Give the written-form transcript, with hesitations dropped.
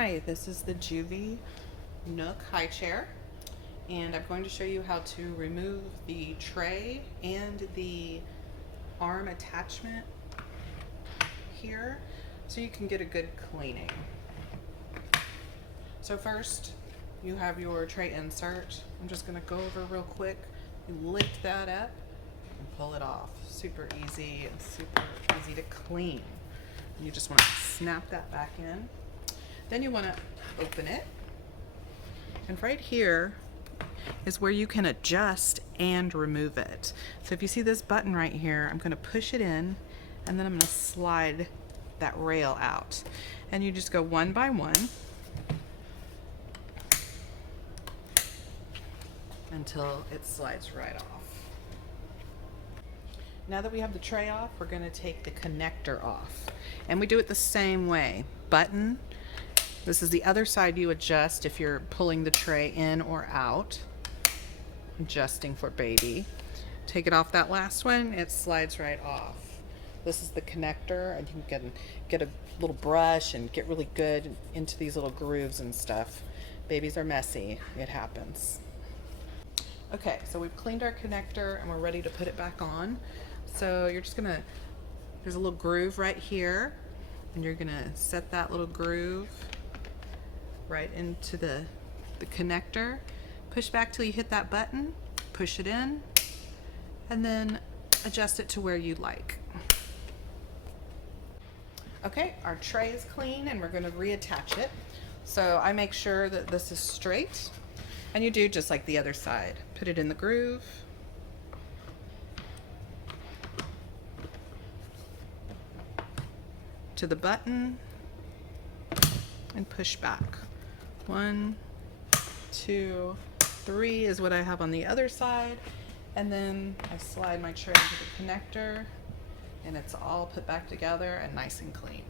Hi, this is the Joovy Nook high chair, and I'm going to show you how to remove the tray and the arm attachment here so you can get a good cleaning. So first, you have your tray insert. I'm just going to go over real quick. You lift that up and pull it off. Super easy and super easy to clean. And you just want to snap that back in. Then you want to open it, and right here is where you can adjust and remove it. So if you see this button right here, I'm going to push it in, and then I'm going to slide that rail out, and you just go one by one until it slides right off. Now that we have the tray off, we're going to take the connector off, and we do it the same way. Button. This is the other side you adjust if you're pulling the tray in or out. Adjusting for baby. Take it off that last one, it slides right off. This is the connector, and you can get a little brush and get really good into these little grooves and stuff. Babies are messy, it happens. Okay, so we've cleaned our connector and we're ready to put it back on. So you're just gonna, there's a little groove right here, and you're gonna set that little groove right into the connector. Push back till you hit that button, push it in, and then adjust it to where you like. Okay, our tray is clean and we're going to reattach it. So I make sure that this is straight, and you do just like the other side. Put it in the groove. To the button and push back. 1, 2, 3 is what I have on the other side, and then I slide my tray into the connector, and it's all put back together and nice and clean.